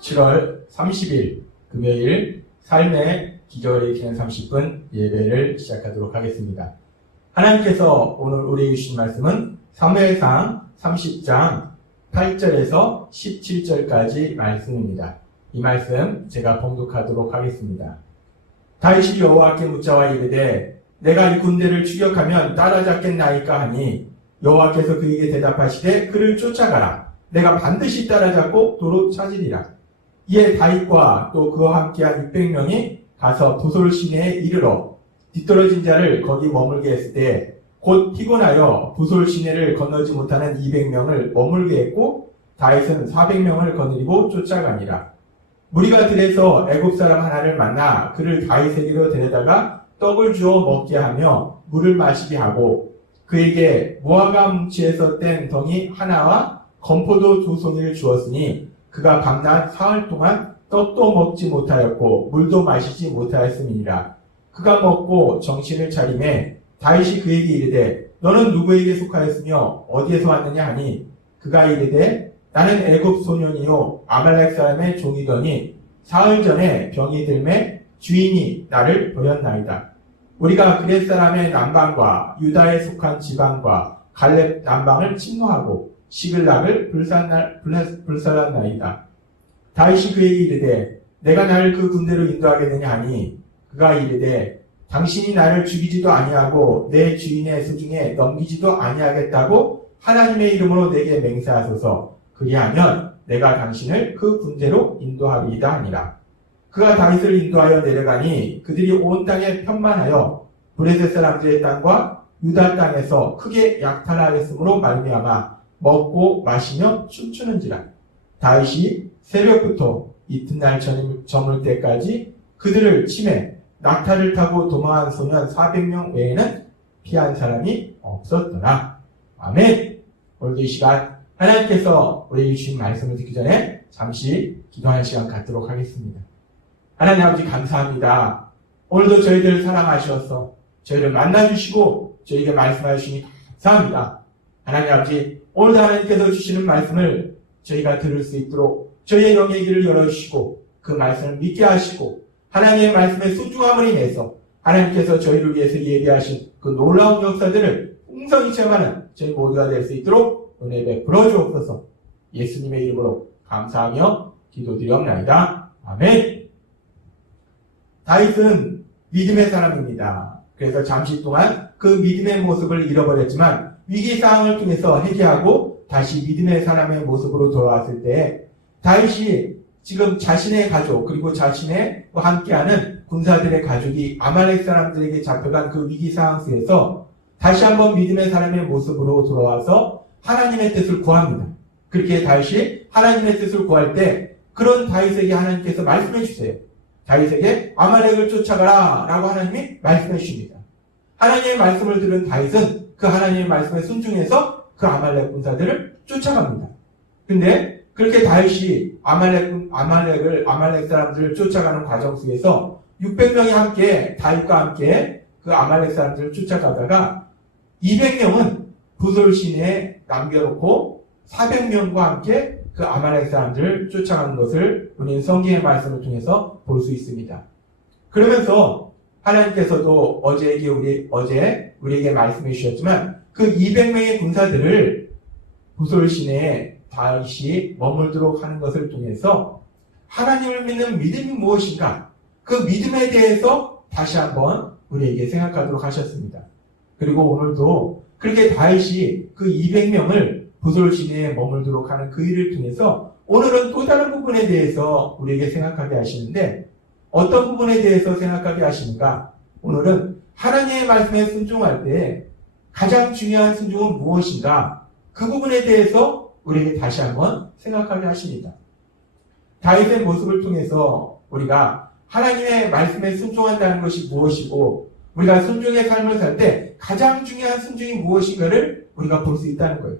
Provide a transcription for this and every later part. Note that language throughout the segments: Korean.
7월 30일 금요일 삶의 기적을 읽히는 30분 예배를 시작하도록 하겠습니다. 하나님께서 오늘 우리에게 주신 말씀은 사무엘상 30장 8절에서 17절까지 말씀입니다. 이 말씀 제가 봉독하도록 하겠습니다. 다윗이 여호와께 묻자와 이르되 내가 이 군대를 추격하면 따라잡겠나이까 하니 여호와께서 그에게 대답하시되 그를 쫓아가라. 내가 반드시 따라잡고 도로 찾으리라. 이에 다윗과 또 그와 함께한 600명이 가서 부솔 시내에 이르러 뒤떨어진 자를 거기 머물게 했을 때 곧 피곤하여 부솔 시내를 건너지 못하는 200명을 머물게 했고 다윗은 400명을 거느리고 쫓아가니라. 무리가 들에서 애굽 사람 하나를 만나 그를 다윗에게로 데려다가 떡을 주어 먹게 하며 물을 마시게 하고 그에게 무화과 뭉치에서 뗀 덩이 하나와 건포도 2송이를 주었으니 그가 밤낮 사흘 동안 떡도 먹지 못하였고 물도 마시지 못하였음이니라. 그가 먹고 정신을 차리매 다윗이 그에게 이르되 너는 누구에게 속하였으며 어디에서 왔느냐 하니 그가 이르되 나는 애굽 소년이요 아말렉 사람의 종이더니 사흘 전에 병이 들매 주인이 나를 버렸나이다. 우리가 그렛 사람의 남방과 유다에 속한 지방과 갈렙 남방을 침노하고 시글락을 불살랐나이다. 다윗이 그에게 이르되 내가 나를 그 군대로 인도하겠느냐 하니 그가 이르되 당신이 나를 죽이지도 아니하고 내 주인의 수중에 넘기지도 아니하겠다고 하나님의 이름으로 내게 맹세하소서. 그리하면 내가 당신을 그 군대로 인도하리이다 하니라. 그가 다윗을 인도하여 내려가니 그들이 온 땅에 편만하여 브레셋 사람들의 땅과 유다 땅에서 크게 약탈하였으므로 말미암아 먹고 마시며 춤추는지라. 다윗이 새벽부터 이튿날 저물 때까지 그들을 치매 낙타를 타고 도망한 소년 400명 외에는 피한 사람이 없었더라. 아멘. 오늘 이 시간 하나님께서 우리에게 주신 말씀을 듣기 전에 잠시 기도하는 시간 갖도록 하겠습니다. 하나님 아버지 감사합니다. 오늘도 저희들을 사랑하셔서 저희를 만나주시고 저희에게 말씀해 주시니 감사합니다. 하나님 아버지 오늘도 하나님께서 주시는 말씀을 저희가 들을 수 있도록 저희의 영의 길을 열어주시고 그 말씀을 믿게 하시고 하나님의 말씀에 소중함을 인해서 하나님께서 저희를 위해서 예비하신 그 놀라운 역사들을 풍성히 체험하는 저희 모두가 될 수 있도록 은혜 베풀어 주옵소서. 예수님의 이름으로 감사하며 기도드리옵나이다. 아멘. 다윗은 믿음의 사람입니다. 그래서 잠시 동안 그 믿음의 모습을 잃어버렸지만 위기 상황을 통해서 회개하고 다시 믿음의 사람의 모습으로 돌아왔을 때 다윗이 지금 자신의 가족 그리고 자신의 함께하는 군사들의 가족이 아말렉 사람들에게 잡혀간 그 위기 상황 속에서 다시 한번 믿음의 사람의 모습으로 돌아와서 하나님의 뜻을 구합니다. 그렇게 다윗이 하나님의 뜻을 구할 때 그런 다윗에게 하나님께서 말씀해 주세요. 다윗에게 아말렉을 쫓아가라 라고 하나님이 말씀해 주십니다. 하나님의 말씀을 들은 다윗은 그 하나님의 말씀에 순종해서 그 아말렉 군사들을 쫓아갑니다. 근데 그렇게 다윗이 아말렉 사람들을 쫓아가는 과정 속에서 600명이 함께 다윗과 함께 그 아말렉 사람들을 쫓아가다가 200명은 부솔 시내에 남겨놓고 400명과 함께 그 아말렉 사람들을 쫓아가는 것을 우리는 성경의 말씀을 통해서 볼 수 있습니다. 그러면서 하나님께서도 어제 우리에게 말씀해 주셨지만 그 200명의 군사들을 부솔 시내에 다윗이 머물도록 하는 것을 통해서 하나님을 믿는 믿음이 무엇인가 그 믿음에 대해서 다시 한번 우리에게 생각하도록 하셨습니다. 그리고 오늘도 그렇게 다윗이 그 200명을 부솔 시내에 머물도록 하는 그 일을 통해서 오늘은 또 다른 부분에 대해서 우리에게 생각하게 하시는데 어떤 부분에 대해서 생각하게 하시는가? 오늘은 하나님의 말씀에 순종할 때 가장 중요한 순종은 무엇인가? 그 부분에 대해서 우리에게 다시 한번 생각하게 하십니다. 다윗의 모습을 통해서 우리가 하나님의 말씀에 순종한다는 것이 무엇이고 우리가 순종의 삶을 살 때 가장 중요한 순종이 무엇인가를 우리가 볼 수 있다는 거예요.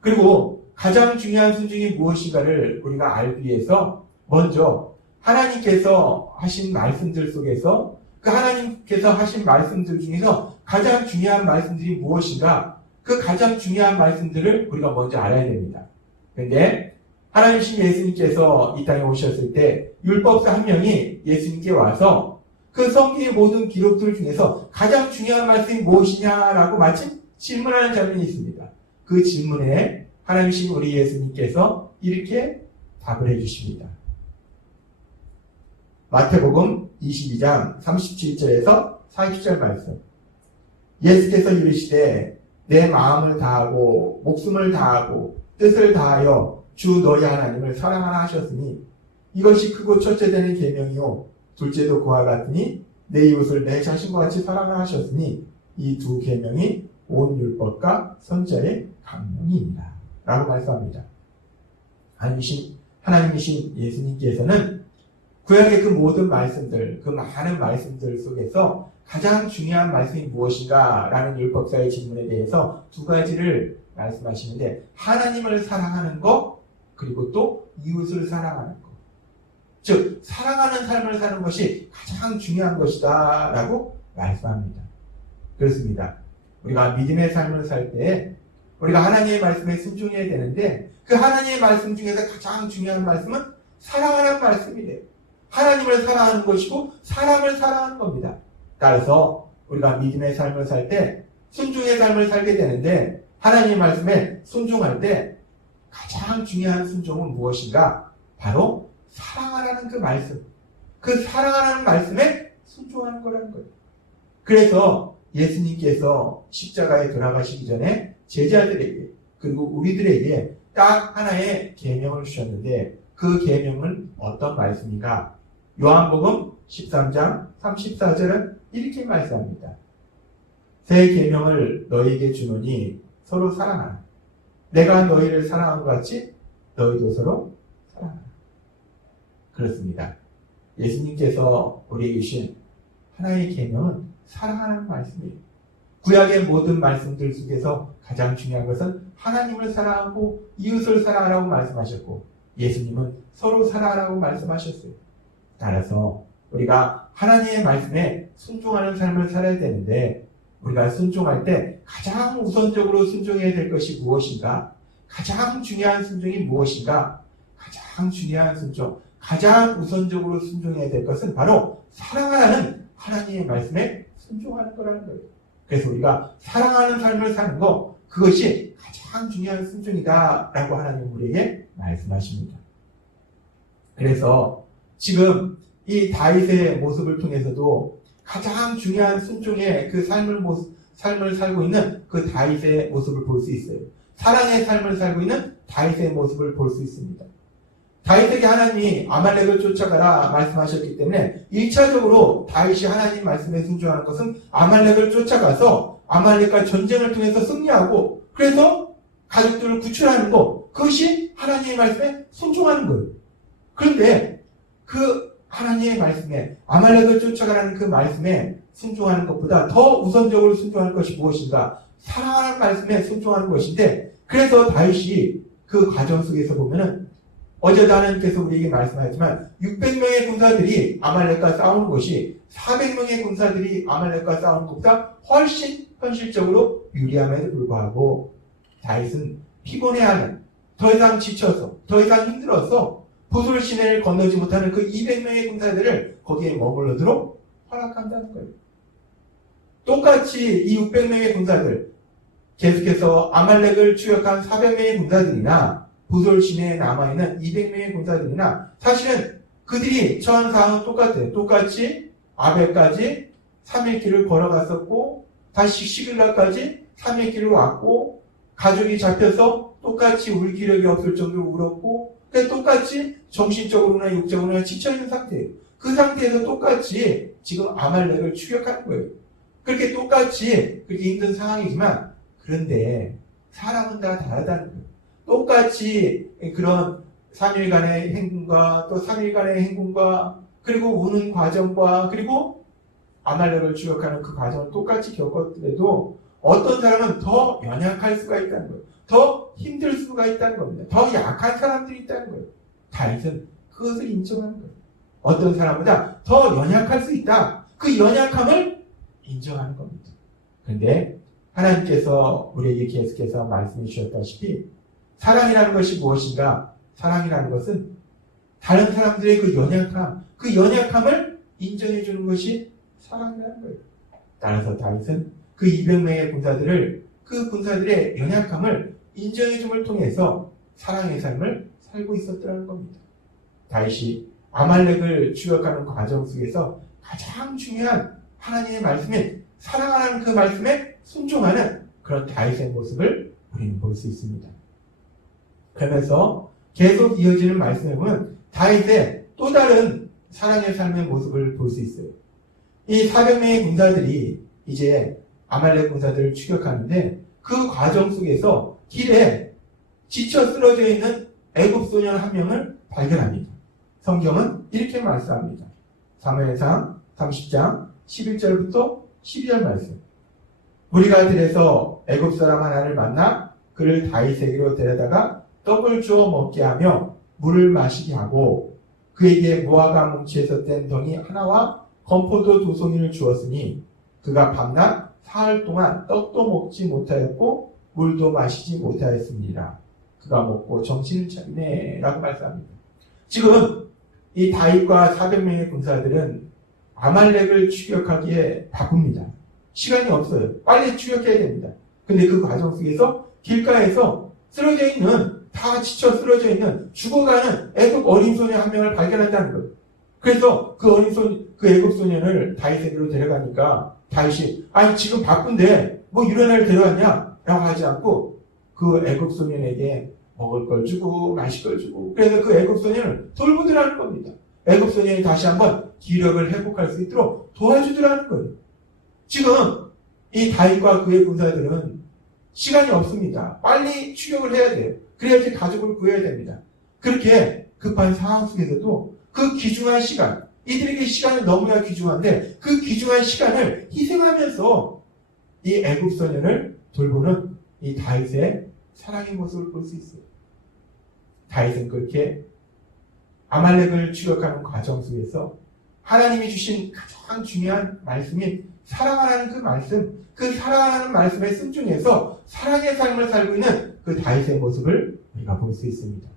그리고 가장 중요한 순종이 무엇인가를 우리가 알기 위해서 먼저 하나님께서 하신 말씀들 속에서 그 하나님께서 하신 말씀들 중에서 가장 중요한 말씀들이 무엇인가 그 가장 중요한 말씀들을 우리가 먼저 알아야 됩니다. 그런데 하나님이신 예수님께서 이 땅에 오셨을 때 율법사 한 명이 예수님께 와서 그 성경의 모든 기록들 중에서 가장 중요한 말씀이 무엇이냐라고 마침 질문하는 장면이 있습니다. 그 질문에 하나님이신 우리 예수님께서 이렇게 답을 해주십니다. 마태복음 22장 37절에서 40절 말씀. 예수께서 이르시되 내 마음을 다하고 목숨을 다하고 뜻을 다하여 주 너희 하나님을 사랑하라 하셨으니 이것이 크고 첫째 되는 계명이요 둘째도 그와 같으니 내 이웃을 내 자신과 같이 사랑하라 하셨으니 이 두 계명이 온 율법과 선자의 강령이니라 라고 말씀합니다. 하나님이신 예수님께서는 구약의 그 모든 말씀들, 그 많은 말씀들 속에서 가장 중요한 말씀이 무엇인가 라는 율법사의 질문에 대해서 두 가지를 말씀하시는데, 하나님을 사랑하는 것, 그리고 또 이웃을 사랑하는 것. 즉 사랑하는 삶을 사는 것이 가장 중요한 것이다 라고 말씀합니다. 그렇습니다. 우리가 믿음의 삶을 살 때 우리가 하나님의 말씀에 순종해야 되는데, 그 하나님의 말씀 중에서 가장 중요한 말씀은 사랑하는 말씀이래요. 하나님을 사랑하는 것이고 사람을 사랑하는 겁니다. 따라서 우리가 믿음의 삶을 살 때 순종의 삶을 살게 되는데, 하나님의 말씀에 순종할 때 가장 중요한 순종은 무엇인가? 바로 사랑하라는 그 말씀, 그 사랑하라는 말씀에 순종하는 거라는 거예요. 그래서 예수님께서 십자가에 돌아가시기 전에 제자들에게 그리고 우리들에게 딱 하나의 계명을 주셨는데, 그 계명은 어떤 말씀인가? 요한복음 13장 34절은 이렇게 말씀합니다. 새 계명을 너희에게 주노니 서로 사랑하라. 내가 너희를 사랑한 것 같이 너희도 서로 사랑하라. 그렇습니다. 예수님께서 우리에게 주신 하나의 계명은 사랑하는 말씀이에요. 구약의 모든 말씀들 속에서 가장 중요한 것은 하나님을 사랑하고 이웃을 사랑하라고 말씀하셨고, 예수님은 서로 사랑하라고 말씀하셨어요. 따라서 우리가 하나님의 말씀에 순종하는 삶을 살아야 되는데, 우리가 순종할 때 가장 우선적으로 순종해야 될 것이 무엇인가? 가장 중요한 순종이 무엇인가? 가장 중요한 순종, 가장 우선적으로 순종해야 될 것은 바로 사랑하라는 하나님의 말씀에 순종하는 거라는 거예요. 그래서 우리가 사랑하는 삶을 사는 거, 그것이 가장 중요한 순종이다 라고 하나님 우리에게 말씀하십니다. 그래서 지금 이 다윗의 모습을 통해서도 가장 중요한 순종의 그 삶을 살고 있는 그 다윗의 모습을 볼 수 있어요. 사랑의 삶을 살고 있는 다윗의 모습을 볼 수 있습니다. 다윗에게 하나님이 아말렉을 쫓아가라 말씀하셨기 때문에 1차적으로 다윗이 하나님 말씀에 순종하는 것은 아말렉을 쫓아가서 아말렉과 전쟁을 통해서 승리하고, 그래서 가족들을 구출하는 것, 그것이 하나님의 말씀에 순종하는 거예요. 그런데 그 하나님의 말씀에, 아말렉을 쫓아가라는 그 말씀에 순종하는 것보다 더 우선적으로 순종할 것이 무엇인가? 사랑하는 말씀에 순종하는 것인데, 그래서 다윗이 그 과정 속에서 보면은, 어제도 하나님께서 우리에게 말씀하셨지만 600명의 군사들이 아말렉과 싸우는 것이 400명의 군사들이 아말렉과 싸우는 것보다 훨씬 현실적으로 유리함에도 불구하고 다윗은 피곤해하는, 더 이상 지쳐서, 더 이상 힘들어서 보솔 시내를 건너지 못하는 그 200명의 군사들을 거기에 머물러도록 허락한다는 거예요. 똑같이 이 600명의 군사들, 계속해서 아말렉을 추격한 400명의 군사들이나 보솔 시내에 남아있는 200명의 군사들이나, 사실은 그들이 처한 상황은 똑같아요. 똑같이 아벨까지 3일 길을 걸어갔었고, 다시 시글라까지 3일 길을 왔고, 가족이 잡혀서 똑같이 울 기력이 없을 정도로 울었고, 똑같이 정신적으로나 육적으로나 지쳐있는 상태예요. 그 상태에서 똑같이 지금 아말렉을 추격하는 거예요. 그렇게 똑같이 그렇게 힘든 상황이지만, 그런데 사람은 다 다르다는 거예요. 똑같이 그런 3일간의 행군과 또 3일간의 행군과 그리고 우는 과정과 그리고 아말렉을 추격하는 그 과정을 똑같이 겪었더라도 어떤 사람은 더 연약할 수가 있다는 거예요. 더 힘들 수가 있다는 겁니다. 더 약한 사람들이 있다는 거예요. 다윗은 그것을 인정하는 거예요. 어떤 사람보다 더 연약할 수 있다. 그 연약함을 인정하는 겁니다. 그런데 하나님께서 우리에게 계속해서 말씀해 주셨다시피 사랑이라는 것이 무엇인가? 사랑이라는 것은 다른 사람들의 그 연약함을 인정해 주는 것이 사랑이라는 거예요. 따라서 다윗은 그 200명의 군사들을 그 군사들의 연약함을 인정해 줌을 통해서 사랑의 삶을 살고 있었다는 겁니다. 다윗이 아말렉을 추격하는 과정 속에서 가장 중요한 하나님의 말씀인 사랑하는 그 말씀에 순종하는 그런 다윗의 모습을 우리는 볼 수 있습니다. 그러면서 계속 이어지는 말씀에 보면 다윗의 또 다른 사랑의 삶의 모습을 볼 수 있어요. 이 400명의 군사들이 이제 아말렉 군사들을 추격하는데 그 과정 속에서 길에 지쳐 쓰러져 있는 애굽 소년 한 명을 발견합니다. 성경은 이렇게 말씀합니다. 사무엘상 30장 11절부터 12절 말씀. 무리가 들에서 애굽 사람 하나를 만나 그를 다윗에게로 데려다가 떡을 주어 먹게 하며 물을 마시게 하고 그에게 무화과 뭉치에서 뗀 덩이 하나와 건포도 2송이를 주었으니 그가 밤낮 사흘 동안 떡도 먹지 못하였고 물도 마시지 못하였습니다. 그가 먹고 정신을 차리네 라고 말씀합니다. 지금 이 다윗과 400명의 군사들은 아말렉을 추격하기에 바쁩니다. 시간이 없어요. 빨리 추격해야 됩니다. 근데 그 과정 속에서 길가에서 쓰러져 있는, 다 지쳐 쓰러져 있는, 죽어가는 애굽 어린 소년 한 명을 발견한다는 거예요. 그래서 그 애굽 소년을 다윗에게로 데려가니까 다윗이 아니 지금 바쁜데 뭐 이런 애를 데려왔냐? 라고 하지 않고 그 애굽 소년에게 먹을 걸 주고 마실 걸 주고 그래서 그 애굽 소년을 돌보더라는 겁니다. 애굽 소년이 다시 한번 기력을 회복할 수 있도록 도와주더라는 거예요. 지금 이 다윗과 그의 군사들은 시간이 없습니다. 빨리 추격을 해야 돼요. 그래야지 가족을 구해야 됩니다. 그렇게 급한 상황 속에서도 그 귀중한 시간, 이들에게 시간은 너무나 귀중한데 그 귀중한 시간을 희생하면서 이 애굽 소년을 돌보는 이 다윗의 사랑의 모습을 볼 수 있어요. 다윗은 그렇게 아말렉을 추격하는 과정 속에서 하나님이 주신 가장 중요한 말씀인 사랑하라는 그 말씀, 그 사랑하는 말씀에 순종해서 사랑의 삶을 살고 있는 그 다윗의 모습을 우리가 볼 수 있습니다.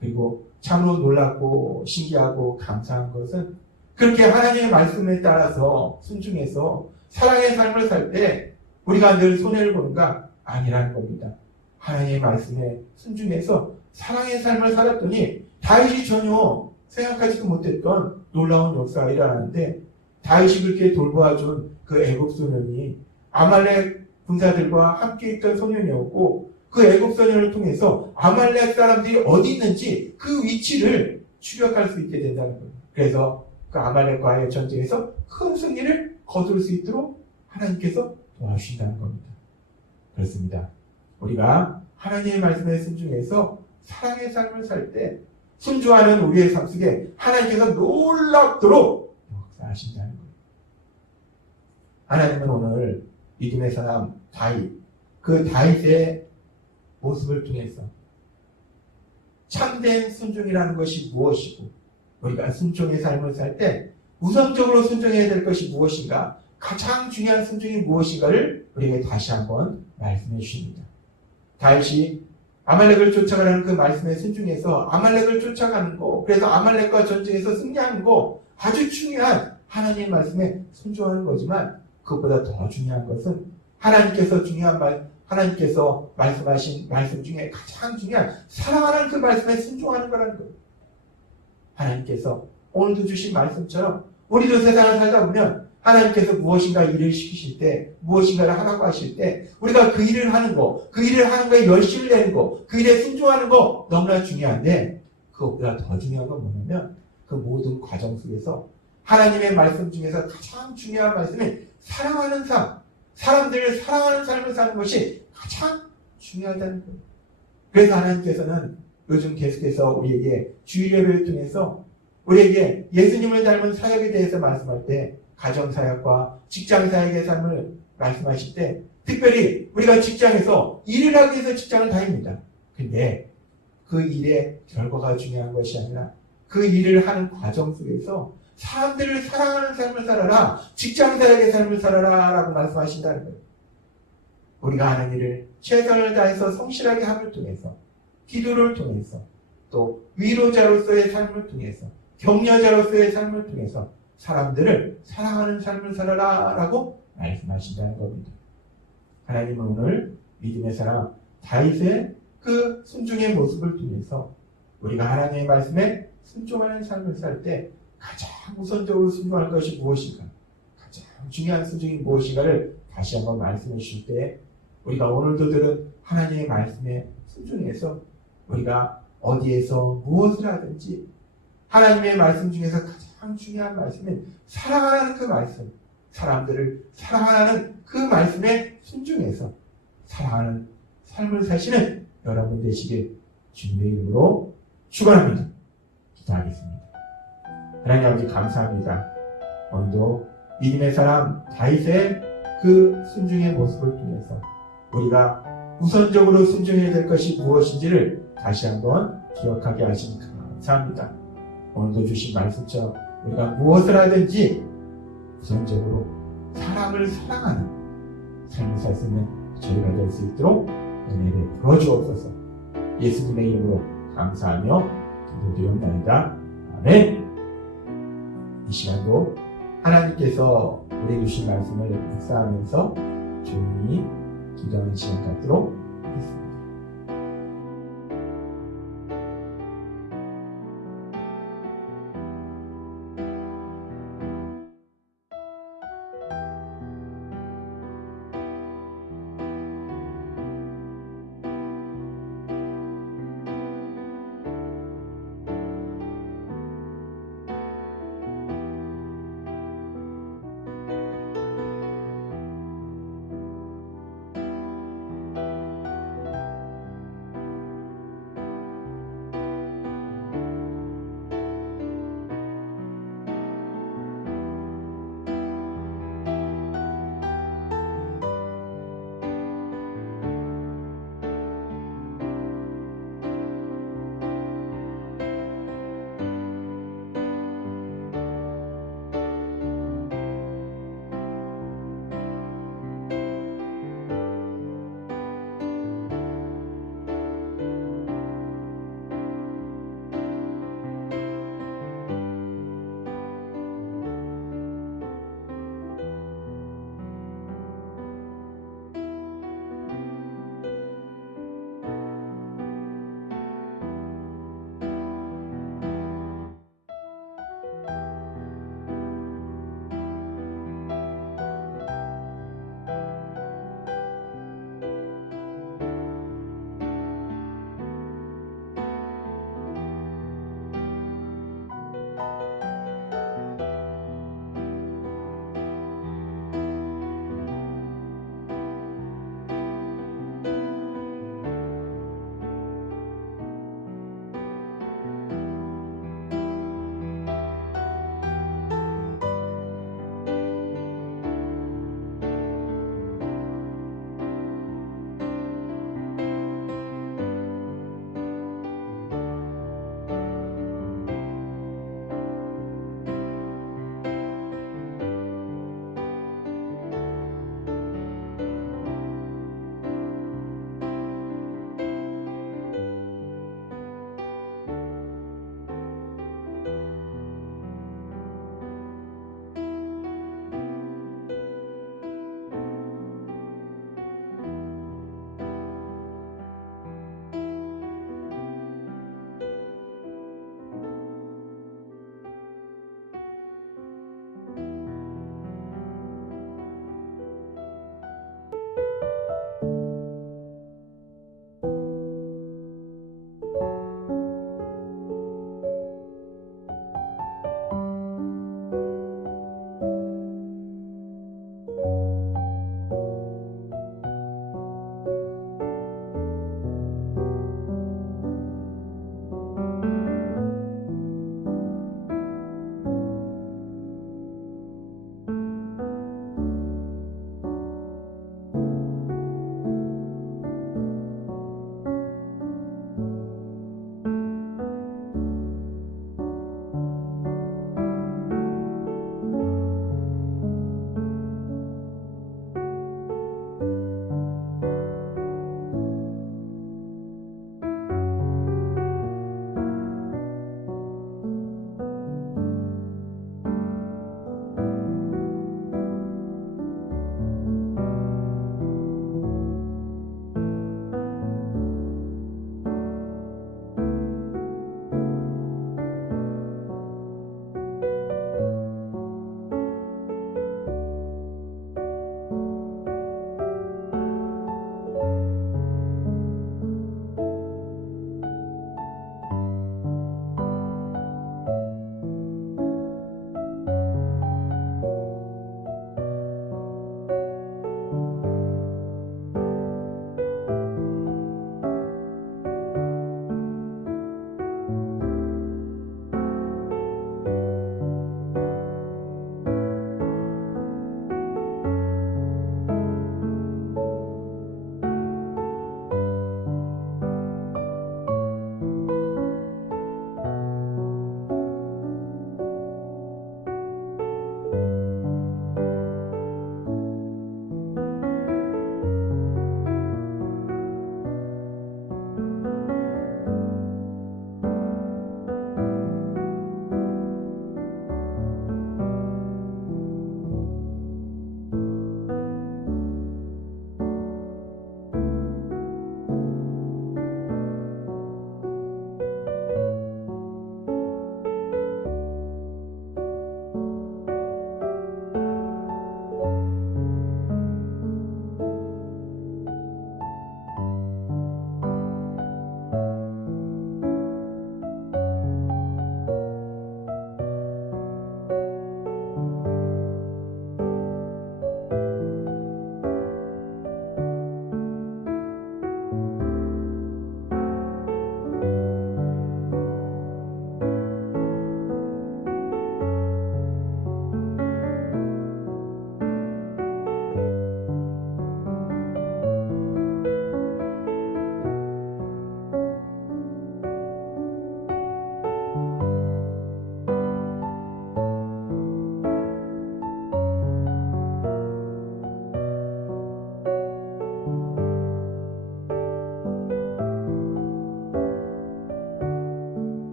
그리고 참으로 놀랍고 신기하고 감사한 것은 그렇게 하나님의 말씀에 따라서 순종해서 사랑의 삶을 살 때 우리가 늘 손해를 보는가? 아니라는 겁니다. 하나님의 말씀에 순종해서 사랑의 삶을 살았더니 다윗이 전혀 생각하지도 못했던 놀라운 역사가 일어나는데 다윗이 그렇게 돌보아준 그 애굽 소년이 아말렉 군사들과 함께 있던 소년이었고 그 애굽 소년을 통해서 아말렉 사람들이 어디 있는지 그 위치를 추격할 수 있게 된다는 거예요. 그래서 그 아말렉과의 전쟁에서 큰 승리를 거둘 수 있도록 하나님께서 도와주신다는 겁니다. 그렇습니다. 우리가 하나님의 말씀에 순종해서 사랑의 삶을 살 때 순종하는 우리의 삶 속에 하나님께서 놀랍도록 역사하신다는 거예요. 하나님은 오늘 믿음의 사람 다윗, 그 다윗의 모습을 통해서 참된 순종이라는 것이 무엇이고 우리가 순종의 삶을 살 때 우선적으로 순종해야 될 것이 무엇인가, 가장 중요한 순종이 무엇인가를 우리에게 다시 한번 말씀해 주십니다. 다윗이 아말렉을 쫓아가라는 그 말씀에 순종해서 아말렉을 쫓아가는 거, 그래서 아말렉과 전쟁에서 승리하는 거 아주 중요한 하나님의 말씀에 순종하는 거지만 그것보다 더 중요한 것은 하나님께서 말씀하신 말씀 중에 가장 중요한 사랑하는 그 말씀에 순종하는 거라는 거예요. 하나님께서 오늘도 주신 말씀처럼 우리도 세상을 살다 보면 하나님께서 무엇인가 일을 시키실 때, 무엇인가를 하라고 하실 때 우리가 그 일을 하는 거, 그 일을 하는 거에 열심을 내는 거, 그 일에 순종하는 거 너무나 중요한데 그것보다 더 중요한 건 뭐냐면 그 모든 과정 속에서 하나님의 말씀 중에서 가장 중요한 말씀은 사랑하는 삶, 사람들을 사랑하는 삶을 사는 것이 가장 중요하다는 거예요. 그래서 하나님께서는 요즘 계속해서 우리에게 주일 예배를 통해서 우리에게 예수님을 닮은 사역에 대해서 말씀할 때 가정사역과 직장사역의 삶을 말씀하실 때 특별히 우리가 직장에서 일을 하기 위해서 직장을 다닙니다. 근데 그 일의 결과가 중요한 것이 아니라 그 일을 하는 과정 속에서 사람들을 사랑하는 삶을 살아라, 직장사역의 삶을 살아라 라고 말씀하신다는 거예요. 우리가 하는 일을 최선을 다해서 성실하게 함을 통해서, 기도를 통해서, 또 위로자로서의 삶을 통해서 격려자로서의 삶을 통해서 사람들을 사랑하는 삶을 살아라 라고 말씀하신다는 겁니다. 하나님은 오늘 믿음의 사람 다윗의 그 순종의 모습을 통해서 우리가 하나님의 말씀에 순종하는 삶을 살 때 가장 우선적으로 순종할 것이 무엇인가, 가장 중요한 순종이 무엇인가를 다시 한번 말씀해 주실 때 우리가 오늘도 들은 하나님의 말씀에 순종해서 우리가 어디에서 무엇을 하든지 하나님의 말씀 중에서 가장 중요한 말씀은 사랑하는 그 말씀, 사람들을 사랑하는 그 말씀에 순종해서 사랑하는 삶을 사시는 여러분 되시길 주님의 이름으로 축원합니다. 기도하겠습니다. 하나님 아버지 감사합니다. 오늘도 믿음의 사람 다윗의 그 순종의 모습을 통해서 우리가 우선적으로 순종해야 될 것이 무엇인지를 다시 한번 기억하게 하시니 감사합니다. 오늘도 주신 말씀처럼 우리가 무엇을 하든지 우선적으로 사람을 사랑하는 삶을 살 수 있는 저희가 될 수 있도록 은혜를 부어주옵소서. 예수님의 이름으로 감사하며 기도드리옵나이다. 아멘. 이 시간도 하나님께서 우리에게 주신 말씀을 묵상하면서 조용히 기도하는 시간 갖도록